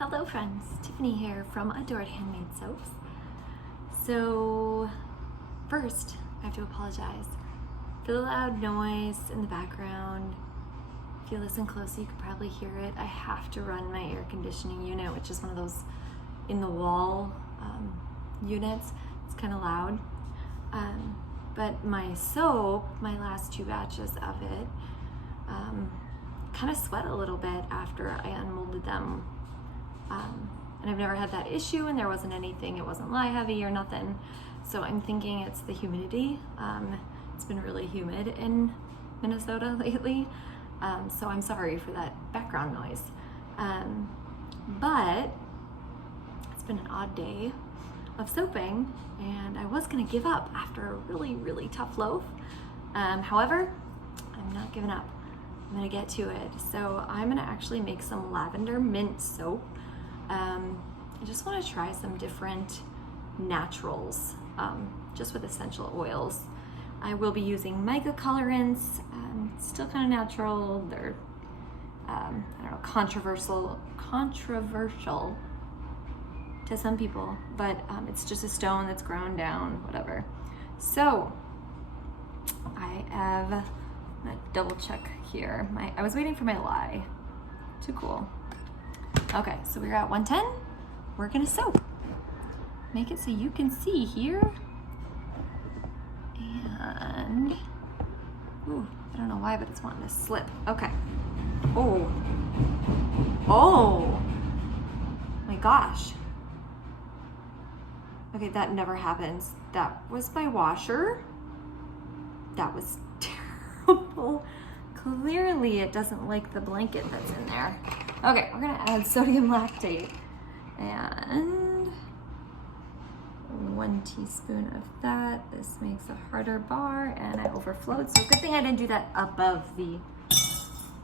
Hello friends, Tiffany here from Adored Handmade Soaps. So first, I have to apologize for the loud noise in the background. If you listen closely, you could probably hear it. I have to run my air conditioning unit, which is one of those in the wall units. It's kind of loud. But my soap, my last two batches of it, kind of sweat a little bit after I unmolded them. And I've never had that issue, and there wasn't anything, it wasn't lye heavy or nothing. So I'm thinking it's the humidity. It's been really humid in Minnesota lately. So I'm sorry for that background noise. But it's been an odd day of soaping, and I was gonna give up after a really, really tough loaf. However, I'm not giving up. I'm gonna get to it. So I'm gonna actually make some lavender mint soap. I just want to try some different naturals, just with essential oils. I will be using mica colorants, still kind of natural. They're, I don't know, controversial to some people, but it's just a stone that's ground down, whatever. So I have, I'm gonna double check here. I was waiting for my lye. Too cool. Okay, so we're at 110. We're gonna soap. Make it so you can see here. And, ooh, I don't know why, but it's wanting to slip. Okay. Oh my gosh. Okay, that never happens. That was my washer. That was terrible. Clearly it doesn't like the blanket that's in there. Okay, we're gonna add sodium lactate and 1 teaspoon of that. This makes a harder bar, and I overflowed. So good thing I didn't do that above the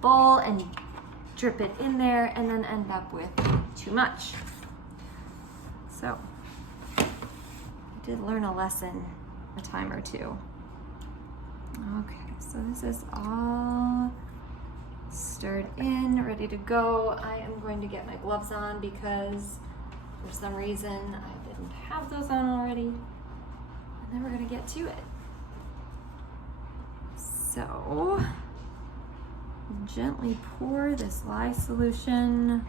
bowl and drip it in there and then end up with too much. So I did learn a lesson a time or two. Okay, so this is all stirred in, ready to go. I am going to get my gloves on because for some reason I didn't have those on already. And then we're gonna get to it. So, gently pour this lye solution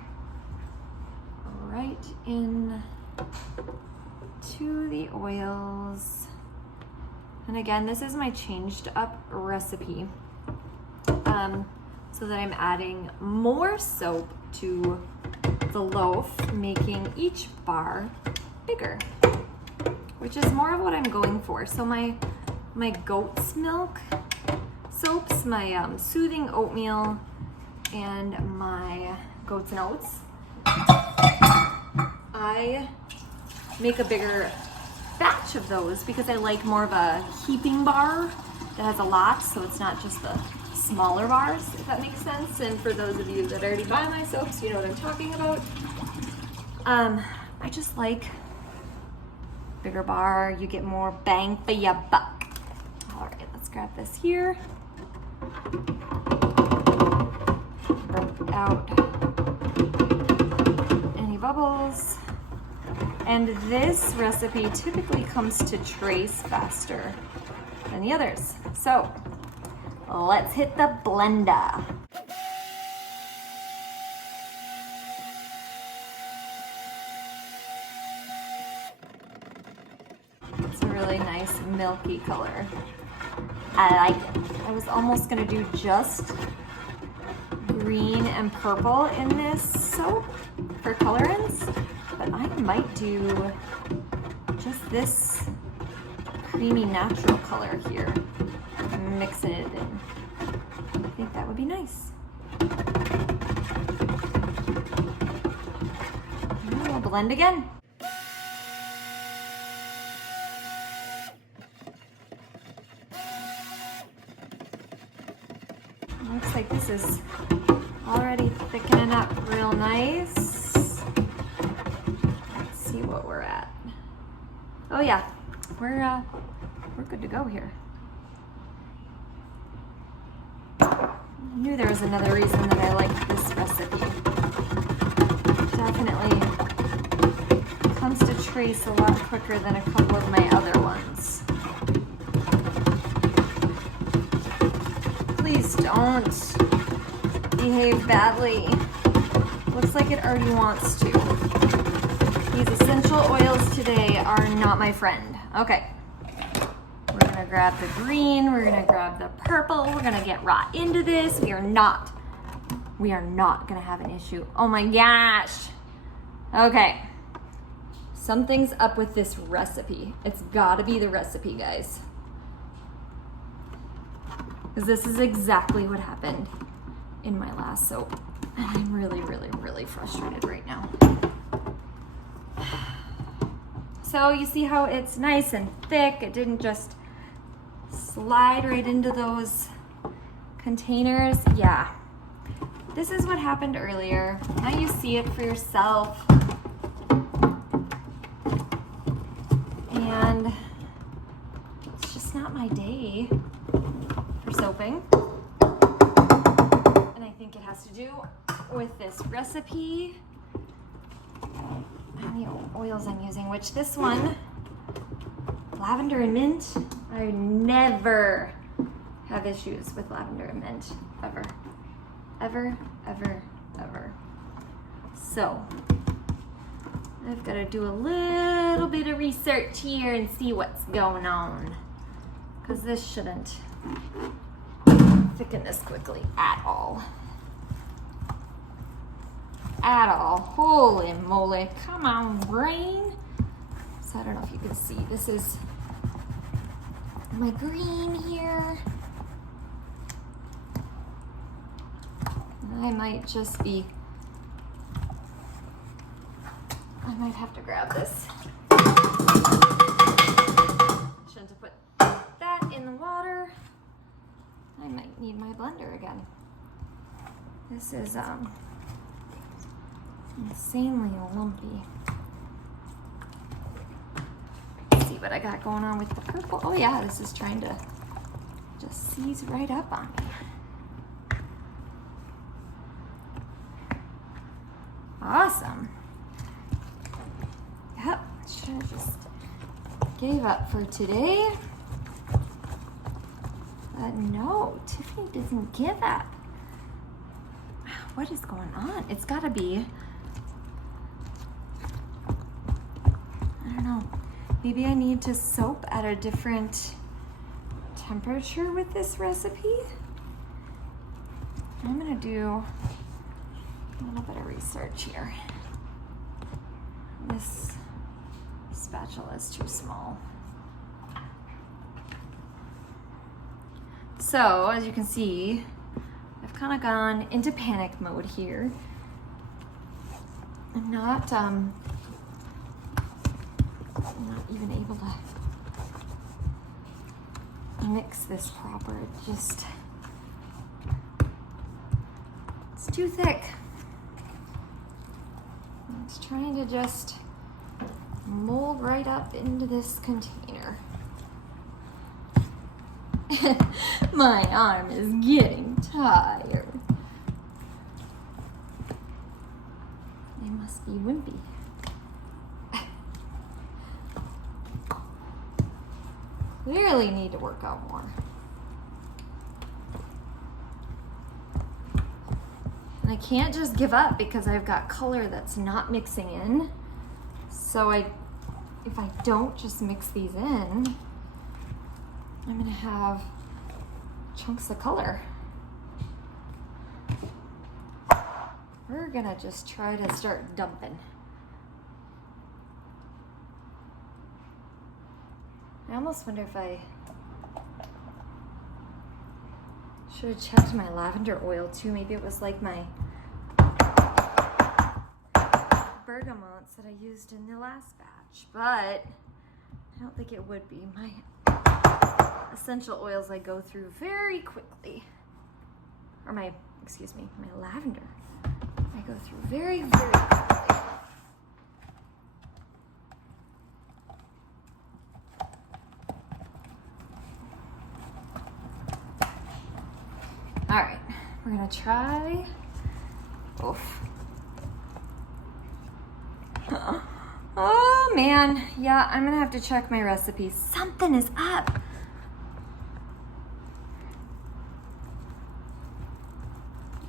right in to the oils. And again, this is my changed up recipe. So that I'm adding more soap to the loaf, making each bar bigger, which is more of what I'm going for. So my goat's milk soaps, my soothing oatmeal, and my goats and oats, I make a bigger batch of those because I like more of a heaping bar that has a lot, so it's not just the smaller bars, if that makes sense. And for those of you that already buy my soaps, you know what I'm talking about. I just like bigger bar. You get more bang for your buck. All right, let's grab this here. Burp out any bubbles. And this recipe typically comes to trace faster than the others. So let's hit the blender. It's a really nice milky color. I like it. I was almost gonna do just green and purple in this soap for colorants, but I might do just this creamy natural color here, mixing it in. I think that would be nice. And we'll blend again. Looks like this is already thickening up real nice. Let's see what we're at. Oh yeah, we're good to go here. I knew there was another reason that I liked this recipe. Definitely trace a lot quicker than a couple of my other ones. Please don't behave badly. Looks like it already wants to. These essential oils today are not my friend. Okay. We're gonna grab the green, we're gonna grab the purple, we're gonna get right into this. We are not gonna have an issue. Oh my gosh. Okay. Something's up with this recipe. It's gotta be the recipe, guys. Because this is exactly what happened in my last soap. And I'm really, really, really frustrated right now. So you see how it's nice and thick. It didn't just slide right into those containers. Yeah. This is what happened earlier. Now you see it for yourself. And it's just not my day for soaping. And I think it has to do with this recipe and the oils I'm using, which this one, lavender and mint, I never have issues with lavender and mint, ever. Ever, ever, ever. So, I've got to do a little bit of research here and see what's going on. Because this shouldn't thicken this quickly at all. At all. Holy moly. Come on, brain. So I don't know if you can see. This is my green here. I might just be, I might have to grab this. Shouldn't have put that in the water. I might need my blender again. This is insanely lumpy. Let's see what I got going on with the purple. Oh yeah, this is trying to just seize right up on me. Awesome. Yep, should have just gave up for today. But no, Tiffany doesn't give up. What is going on? It's gotta be, I don't know. Maybe I need to soap at a different temperature with this recipe. I'm gonna do a little bit of research here. This spatula is too small. So, as you can see, I've kind of gone into panic mode here. I'm not even able to mix this proper. It's too thick. It's trying to just mold right up into this container. My arm is getting tired. It must be wimpy. Clearly need to work out more. And I can't just give up because I've got color that's not mixing in. So if I don't just mix these in, I'm gonna have chunks of color. We're gonna just try to start dumping. I almost wonder if I should have checked my lavender oil too. Maybe it was like my bergamots that I used in the last batch, but I don't think it would be. My essential oils I go through very quickly. Or my lavender I go through very, very quickly. All right, we're gonna try. Oof. Oh man, yeah, I'm gonna have to check my recipe. Something is up.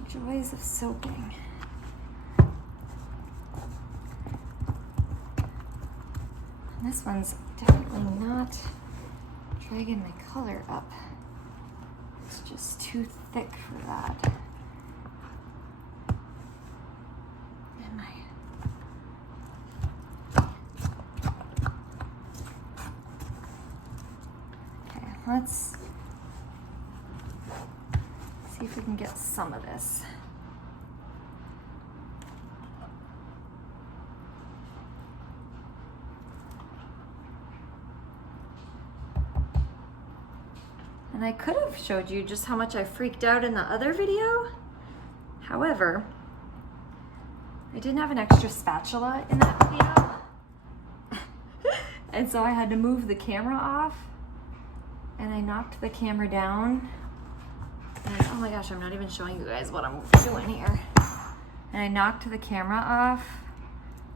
Joys of soaking. And this one's definitely not dragging my color up. It's just too thick for that. And okay, let's see if we can get some of this. And I could have showed you just how much I freaked out in the other video. However, I didn't have an extra spatula in that video. And so I had to move the camera off, and I knocked the camera down. And, oh my gosh, I'm not even showing you guys what I'm doing here. And I knocked the camera off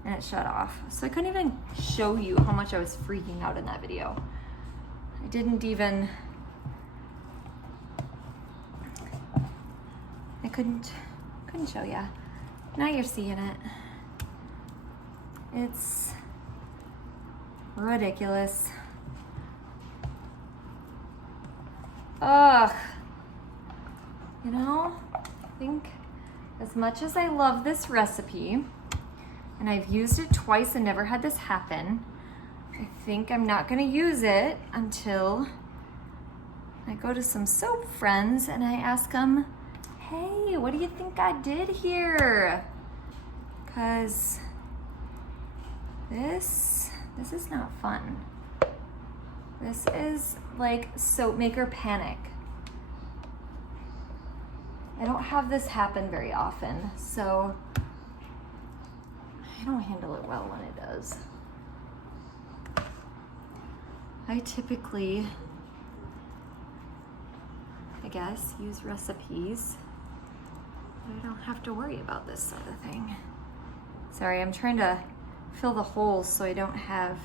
and it shut off. So I couldn't even show you how much I was freaking out in that video. I didn't even, I couldn't show ya. Now you're seeing it. It's ridiculous. Ugh. You know, I think as much as I love this recipe, and I've used it twice and never had this happen, I think I'm not gonna use it until I go to some soap friends and I ask them, hey, what do you think I did here? Because this is not fun. This is like soap maker panic. I don't have this happen very often, so I don't handle it well when it does. I typically, I guess, use recipes, but I don't have to worry about this sort of thing. Sorry, I'm trying to fill the holes so I don't have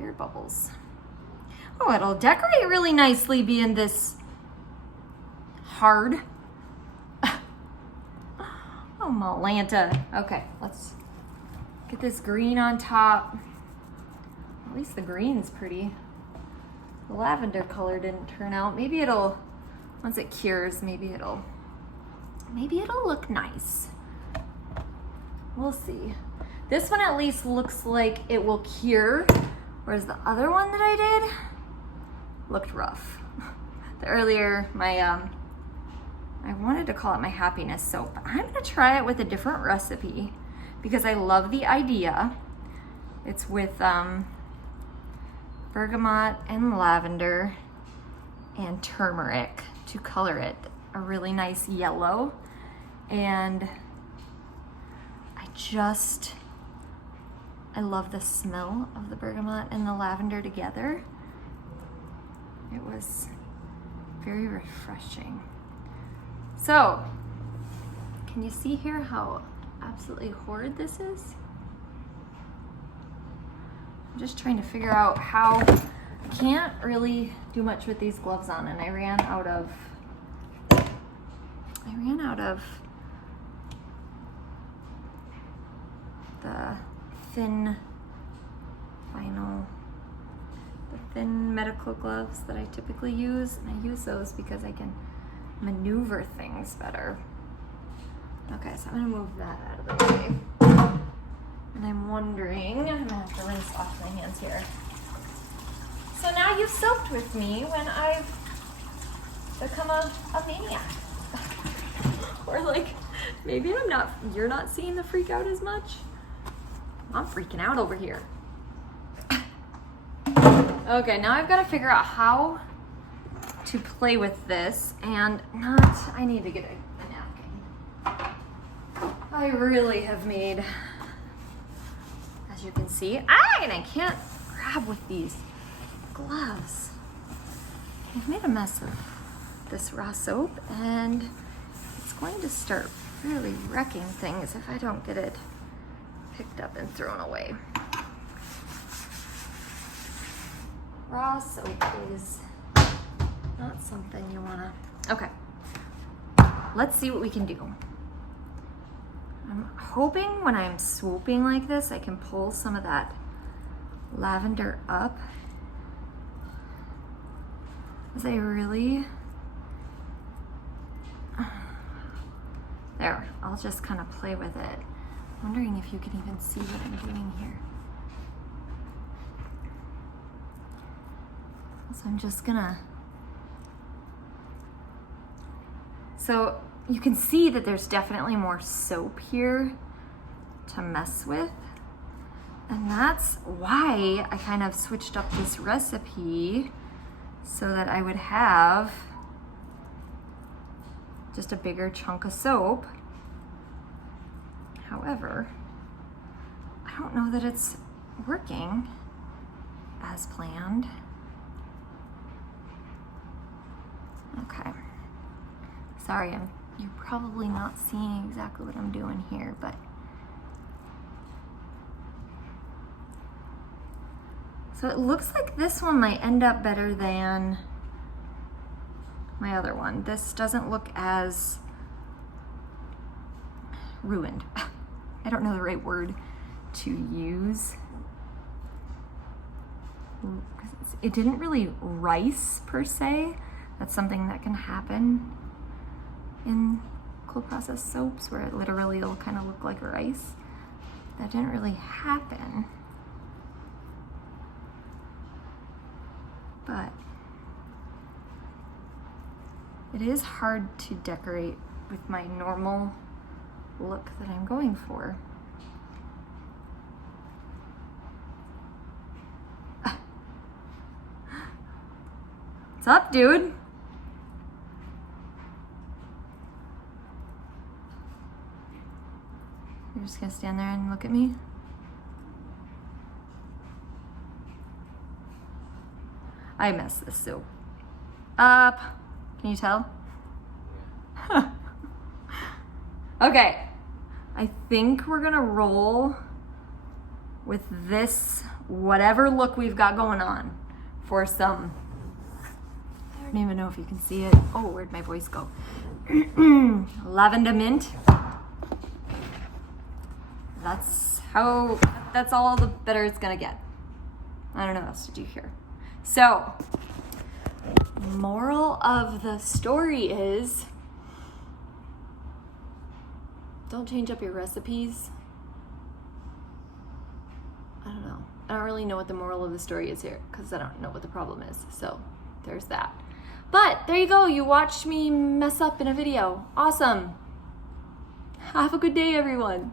air bubbles. Oh, it'll decorate really nicely being this hard. Oh, Malanta. Okay, let's get this green on top. At least the green's pretty. The lavender color didn't turn out. Maybe it'll, once it cures, maybe it'll look nice. We'll see. This one at least looks like it will cure, whereas the other one that I did looked rough. The earlier, I wanted to call it my happiness soap. I'm gonna try it with a different recipe because I love the idea. It's with bergamot and lavender and turmeric to color it a really nice yellow. And I love the smell of the bergamot and the lavender together. It was very refreshing. So, can you see here how absolutely horrid this is? I'm just trying to figure out how. I can't really do much with these gloves on, and I ran out of the thin medical gloves that I typically use, and I use those because I can maneuver things better. Okay, so I'm gonna move that out of the way. And I'm wondering, I'm gonna have to rinse off my hands here. So now you've soaked with me when I've become a maniac. Or like, maybe you're not seeing the freak out as much. I'm freaking out over here. Okay, now I've got to figure out how to play with this and I need to get a napkin. I really have made, as you can see, and I can't grab with these gloves. I've made a mess of this raw soap and it's going to start really wrecking things if I don't get it picked up and thrown away. Raw soap is not something you wanna, okay. Let's see what we can do. I'm hoping when I'm swooping like this, I can pull some of that lavender up. As I really, there, I'll just kind of play with it. I'm wondering if you can even see what I'm doing here. So I'm just gonna, so you can see that there's definitely more soap here to mess with. And that's why I kind of switched up this recipe so that I would have just a bigger chunk of soap. However, I don't know that it's working as planned. Okay. Sorry, you're probably not seeing exactly what I'm doing here, but so it looks like this one might end up better than my other one. This doesn't look as ruined. I don't know the right word to use. It didn't really rice per se. That's something that can happen in cold processed soaps where it literally will kind of look like rice. That didn't really happen. But it is hard to decorate with my normal look that I'm going for. What's up, dude? You're just gonna stand there and look at me? I messed this so up. Can you tell? Okay, I think we're gonna roll with this, whatever look we've got going on, for some, I don't even know if you can see it. Oh, where'd my voice go? Lavender mint. That's all the better it's gonna get. I don't know what else to do here. So, moral of the story is, don't change up your recipes. I don't know. I don't really know what the moral of the story is here because I don't know what the problem is. So there's that. But there you go. You watched me mess up in a video. Awesome. Have a good day, everyone.